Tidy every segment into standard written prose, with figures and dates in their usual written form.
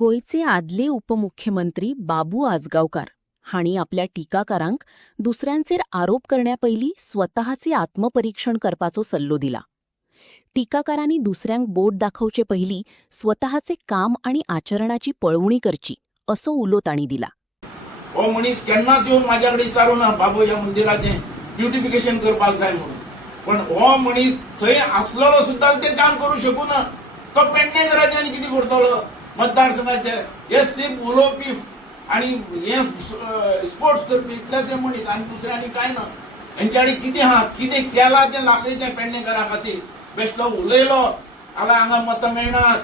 गोयचे आदले उपमुख्यमंत्री बाबू आजगावकार हांणी आपल्या टिकाकारांक दुसऱ्यांचेर आरोप करण्यापयलीं स्वताचे आत्मपरीक्षण करपाचो सल्लो दिला. टिकाकारांनी दुसऱ्यांक बोट दाखवचे पयलीं स्वताचे काम आनी आचरणाची पळवणी करची असो उलो तांणी दिला. हो मनीस केन्नाच येवन म्हाज्या कडेन विचारूं ना बाबू ह्या मंदिराचें ब्युटिफिकेशन करपाक जाय म्हणून. पण हो मनीस थंय आसलेलो सुद्दां ते काम करूं शकूं ना. तो पेडणेकराचे आनी कितें करतलो मतदारसंघाचे. हे सीप उलोवपी आनी हे स्पोर्ट्स करपी इतलेच मनीस आनी दुसरे आनी कांय ना. हेंच्या कडेन कितें आहा, कितें केलां तें दाखयचें पेडणेकरा खातीर. बेश्टो उलयलो जाल्यार हांगा मतां मेळनात.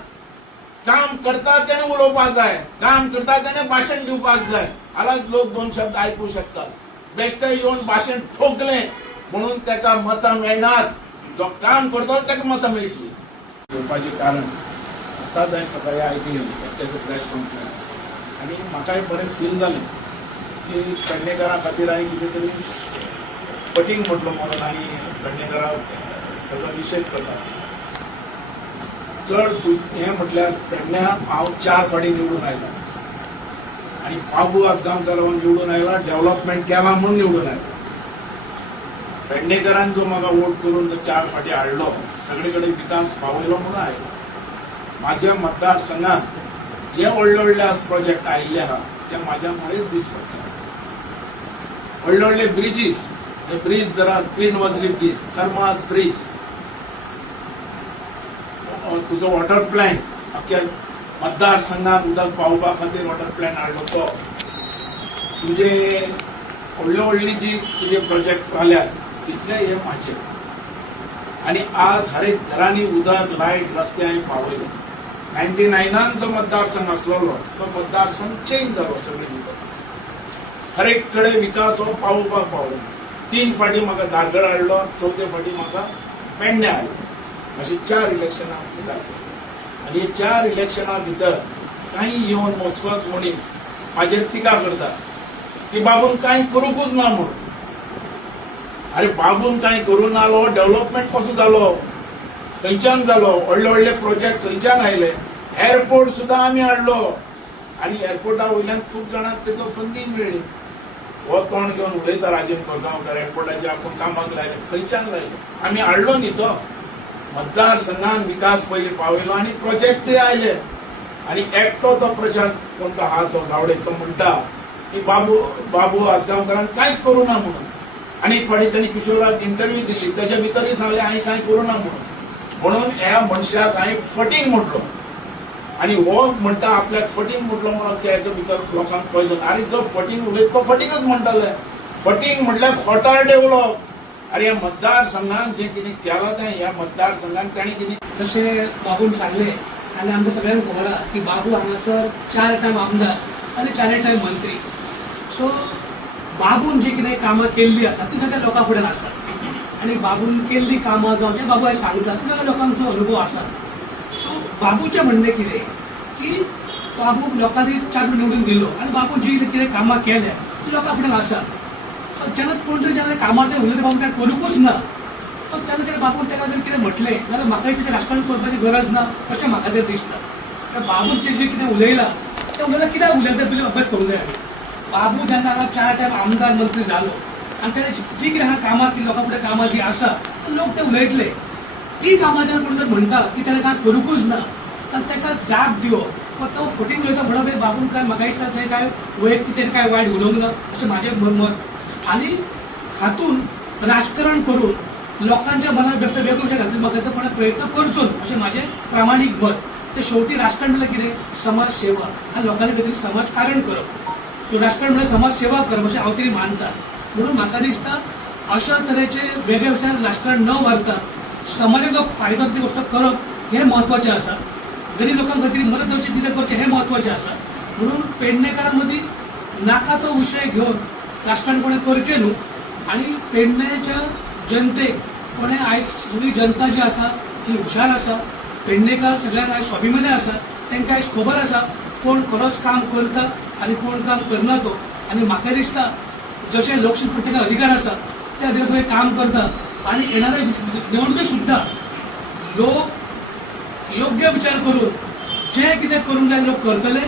काम करता तेणें उलोवपाक जाय, काम करता तेणें भाशण दिवपाक जाय. जाल्यार लोक दोन शब्द आयकूं शकतात. बेश्टे येवन भाशण ठोकलें म्हणून ताका मतां मेळनात. जो काम करतो ताका मतां मेळटलीं. येवपाचें कारण आतांच हांवें सकाळीं आयकलें एकट्याचो प्रेस कॉन्फरन्स आनी म्हाकाय बरें फील जालें की पेडणेकरां खातीर हांवें कितें तरी फटींग म्हटलो म्हणून आनी पेडणेकरांक ताचो निशेध करता. चड हें म्हटल्यार पेडण्याक हांव 4 फावटी निवडून आयला आनी बाबू आजगांवकार निवडून आयला, डेव्हलपमेंट केलां म्हणून निवडून आयला. पेडणेकरान जो म्हाका वोट करून जो 4 फावटी हाडलो, सगळे कडेन विकास पावयलो म्हणून आयलो. म्हाज्या मतदारसंघात जे व्हडले व्हडले प्रोजेक्ट आयिल्ले आहा ते म्हाज्या मुळेच दीस पडटा. व्हडले व्हडले ब्रिजीस, हे ब्रिज धरात, क्वीन वजरी ब्रिज, थर्मास ब्रिज, तुजो वॉटर प्लॅन अख्ख्या मतदारसंघात उदक पावोवपा खातीर वॉटर प्लॅन हाडलो तो. तुजे व्हडली व्हडली जी तुजे प्रोजेक्ट जाल्यात तितले हे म्हाजे. आनी आज हर एक घरांनी उदक, लायट, रस्ते हांवें पावयले. 99 जो मतदारसंघ आसलोलो तो मतदारसंघ चेंज जालो सगळे भितर. हर एक कडेन विकास हो पावोवपाक पावलो. 3 फावटी म्हाका धारगळ हाडलो, 4थ्या फावटी म्हाका पेडणे हाडलो. अशी 4 इलेक्शनां आमची जाली. आनी हे 4 इलेक्शनां भितर काही येवन मोजकोच मनीस म्हाजेर टिका करता की बाबून कांय करूंकूच ना म्हणून. अरे बाबून कांय करूं नालो, डेव्हलपमेंट कसो जालो, खंयच्यान जालो, व्हडले व्हडले प्रोजेक्ट खंयच्यान आयले. एअरपोर्ट सुद्दां आमी हाडलो आनी एअरपोर्टा वयल्यान खूब जाणांक तेजो फंडींग मेळ्ळी. हो तोंड घेवन उलयता राजेंद्र कोरगांवकार एअरपोर्टाचेर आपूण कामाक लायले. खंयच्यान लायले? आमी हाडलो न्ही तो. मतदारसंघान विकास पयलीं पावयलो आनी प्रोजेक्टय आयले. आनी एकटो तो प्रशांत कोण तो आहा तो गावडे तो म्हणटा की बाबू आजगांवकारान कांयच करूं ना म्हणून. आनी एक फावटी तांणी किशोराक इंटरव्यू दिल्ली, तेजे भितरय सांगलें हांवें कांय करूं ना म्हणून. म्हणून ह्या मनशाक हांवें फटींग म्हटलो आनी हो म्हणटा आपल्याक फटींग म्हटलो म्हणून तेजे भितर लोकांक पॉयजन. अरे जो फटींग उलयता तो फटींगच म्हणटाले. फटींग म्हटल्यार खोटारडे उलोवप. अरे ह्या मतदारसंघान जें कितें केलां तें ह्या मतदारसंघान ताणें कितें जशें बाबून सांगलें आनी आमकां सगळ्यांक खबर आहा की बाबू हांगासर 4 टायम आमदार आनी 4 टायम मंत्री. सो बाबून जी कितें कामां केल्लीं आसा ती सगळ्या लोकां फुड्यान आसा. आनी बाबून केल्लीं कामां जावं जे बाबू सांगता ती सगळ्या लोकांचो अनुभव आसा. सो बाबूचें म्हणणें कितें की बाबूक लोकांनी 4 निवडून दिलो आनी बाबू जी कितें कामां केल्या ती लोकां फुड्यान आसा. सो जेन्ना कोण तरी जेन्ना कामाचें उलयता बाबू तें करूंकूच ना, तो तेन्ना जर बाबून ताका जर कितें म्हटलें जाल्यार म्हाकाय तेजें राजकारण करपाची गरज ना अशें म्हाका तर दिसता. बाबून जें कितें उलयलां तें उलयलां कित्याक उलयलां तें पयलीं अभ्यास करूंक जाय आमी. बाबू जेन्ना हांगा 4 टायम आमदार मंत्री जालो आनी तेणें जी कितें हांगा कामां केली लोकां फुडें कामां जीं आसा लोक ते उलयतले. ती कामां जेन्ना कोण जर म्हणटा की ताणें कांय करूंकूच ना जाल्यार ताका जाप दिवप वा तो फटींग उलयता म्हणप बाबून काय म्हाका दिसता थंय काय वैयक्तीक तेणें काय वायट उलोवंक ना अशें म्हाजें मत. आनी हातून राजकारण करून लोकांच्या मनात वेगवेगळ्या खातीर म्हाका कोणा प्रयत्न करचो अशें म्हाजें प्रामाणीक मत. ते शेवटी राजकारण म्हणल्यार कितें समाज सेवा आनी लोकांच्या खातीर समाजकारण करप. सो राजकारण म्हणल्यार समाज सेवा करप अशें हांव तरी मानता. म्हणून म्हाका दिसता अशा तरेचे वेगळे विचार राजकारण न व्हरता समाजाचो फायदो ती गोश्ट करप हें म्हत्वाचें आसा. गरीब लोकां खातीर मदत जावची कितें करचें हें म्हत्वाचें आसा. म्हणून पेडणेकारां मदीं नाका तो विशय घेवन राजकारण कोणें करचें न्हू. आनी पेडणेच्या जनतेक कोणें आयज सगळी जनता जी आसा ती हुशार आसा. पेडणेकार सगळ्यांक आयज स्वाभिमानी आसा. तांकां आयज खबर आसा कोण खरोच काम करता आनी कोण काम करना तो. आनी म्हाका दिसता जशें लोकशाही प्रत्येकाक अधिकार आसा त्या अधिकार सगळे काम करता. आनी येणाऱ्या निवडणुके सुद्दां लोक योग्य विचार करून जे कितें करूंक जाय लोक करतले